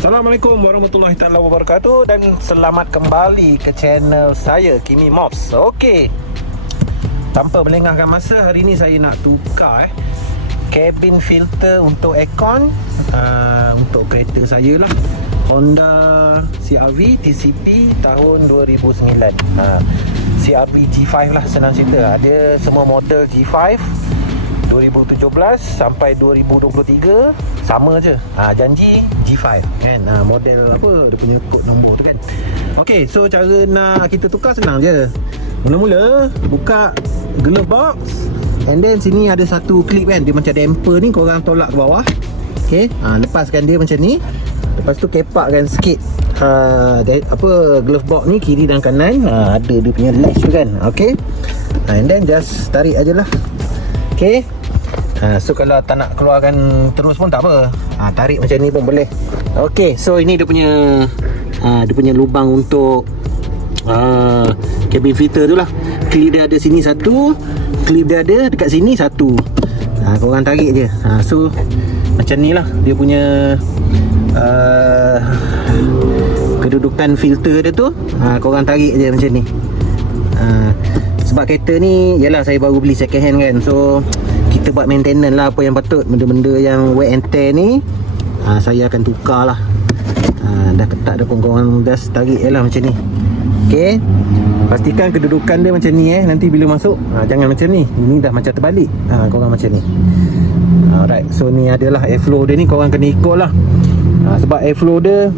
Assalamualaikum warahmatullahi taala wabarakatuh dan selamat kembali ke channel saya Kimi Mops. Okey. Tanpa melengahkan masa, hari ni saya nak tukar cabin filter untuk aircon untuk kereta saya lah. Honda CR-V TCP tahun 2009. CR-V G5 lah, senang cerita. Ada semua model G5 2017 sampai 2023 sama je. Janji G5 kan. Model apa, dia punya kod nombor tu kan. Okey, so cara nak kita tukar senang je. Mula-mula buka glove box, and then sini ada satu clip kan, dia macam damper ni, korang tolak ke bawah. Okey, lepaskan dia macam ni. Lepas tu kepakkan sikit glove box ni kiri dan kanan. Ada dia punya latch tu kan. Okey, and then just tarik ajalah. Okey. So kalau tak nak keluarkan terus pun tak apa, tarik macam ni pun boleh. Okey, so ini dia punya lubang untuk cabin filter tu lah. Clip dia ada sini satu, clip dia ada dekat sini satu. Korang tarik je. So macam ni lah dia punya kedudukan filter dia tu. Korang tarik je macam ni. Sebab kereta ni, yalah saya baru beli second hand kan, so kita buat maintenance lah apa yang patut. Benda-benda yang wear and tear ni saya akan tukar lah. Dah ketat dah pun, korang just tarik je lah macam ni. Ok, pastikan kedudukan dia macam ni nanti bila masuk jangan macam ni. Ini dah macam terbalik. Korang macam ni. Alright, so ni adalah airflow dia ni, korang kena ikut lah. Sebab airflow dia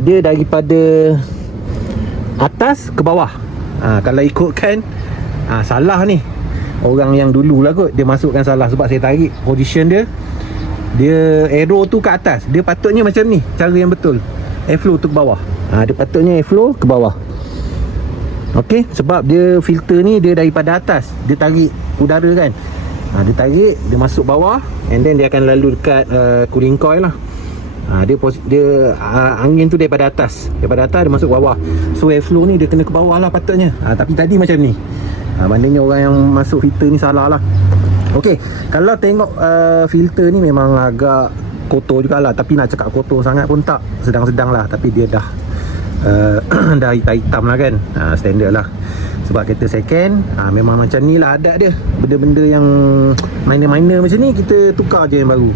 dia daripada atas ke bawah. Kalau ikutkan salah ni, orang yang dulu lah kot, dia masukkan salah. Sebab saya tarik position dia, arrow tu ke atas. Dia patutnya macam ni, cara yang betul. Airflow tu ke bawah. Dia patutnya airflow ke bawah. Okey, sebab dia filter ni dia daripada atas, dia tarik udara kan. Dia tarik, dia masuk bawah, and then dia akan lalu dekat cooling coil lah. Angin tu daripada atas dia masuk bawah. So airflow ni dia kena ke bawah lah patutnya. Tapi tadi macam ni. Maknanya orang yang masuk filter ni salah lah. Okey, kalau tengok filter ni memang agak kotor jugalah. Tapi nak cakap kotor sangat pun tak, sedang-sedang lah. Tapi dia dah dah hitam-hitam lah kan. Standard lah. Sebab kereta second, memang macam ni lah adat dia. Benda-benda yang minor-minor macam ni, kita tukar je yang baru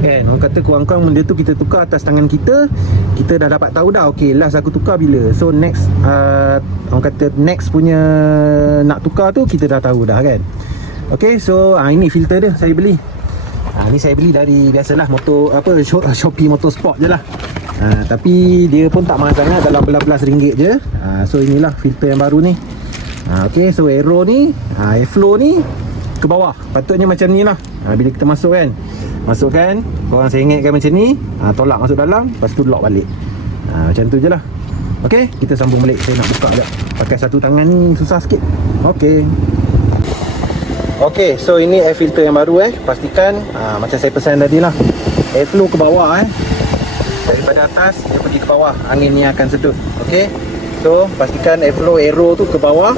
kan. Orang kata kurang-kurang benda tu kita tukar atas tangan kita. Kita dah dapat tahu dah, ok last aku tukar bila. So next orang kata next punya nak tukar tu kita dah tahu dah kan. Ok, so ini filter dia saya beli. Ni saya beli dari biasalah Shopee Motorsport je lah. Tapi dia pun tak mahal sangat, dalam belas-belas ringgit je. So inilah filter yang baru ni. Ok, so arrow ni, airflow ni ke bawah. Patutnya macam ni lah. Bila kita masuk kan, masukkan, korang sengitkan macam ni, tolak masuk dalam, lepas tu lock balik. Macam tu je lah. Ok, kita sambung balik. Saya nak buka sekejap. Pakai satu tangan ni susah sikit. Ok, so ini air filter yang baru Pastikan macam saya pesan tadi lah, airflow ke bawah daripada atas dia pergi ke bawah, angin ni akan sedut. Ok, so pastikan airflow arrow tu ke bawah.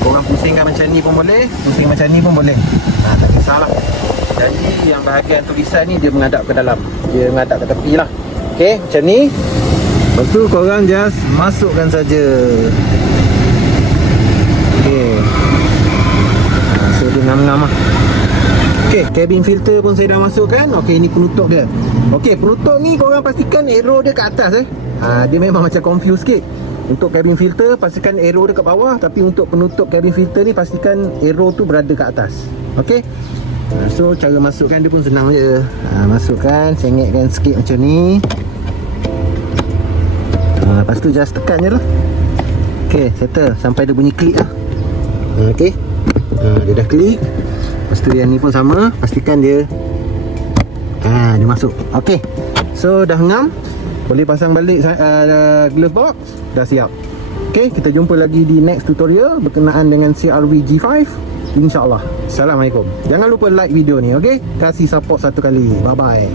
Korang pusingkan macam ni pun boleh, pusing macam ni pun boleh, tak kisahlah. Jadi yang bahagian tulisan ni dia menghadap ke dalam, dia menghadap ke tepi lah. Ok, macam ni. Lepas tu korang just masukkan saja. Ok, so dia ngam-ngam lah. Ok, cabin filter pun saya dah masukkan. Ok, ni penutup dia. Ok, penutup ni korang pastikan arrow dia ke atas dia memang macam confused sikit. Untuk cabin filter pastikan arrow dia kat bawah, tapi untuk penutup cabin filter ni pastikan arrow tu berada kat atas. Ok, so cara masukkan dia pun senang je. Masukkan, sengitkan sikit macam ni. Lepas tu just tekan je lah. Ok, settle sampai dia bunyi klik lah. Ok, dia dah klik. Lepas tu yang ni pun sama, pastikan dia dia masuk. Ok, so dah ngam, boleh pasang balik glove box, dah siap. Ok, kita jumpa lagi di next tutorial berkenaan dengan CR-V G5, InsyaAllah. Assalamualaikum. Jangan lupa like video ni, ok? Kasih support satu kali. Bye bye.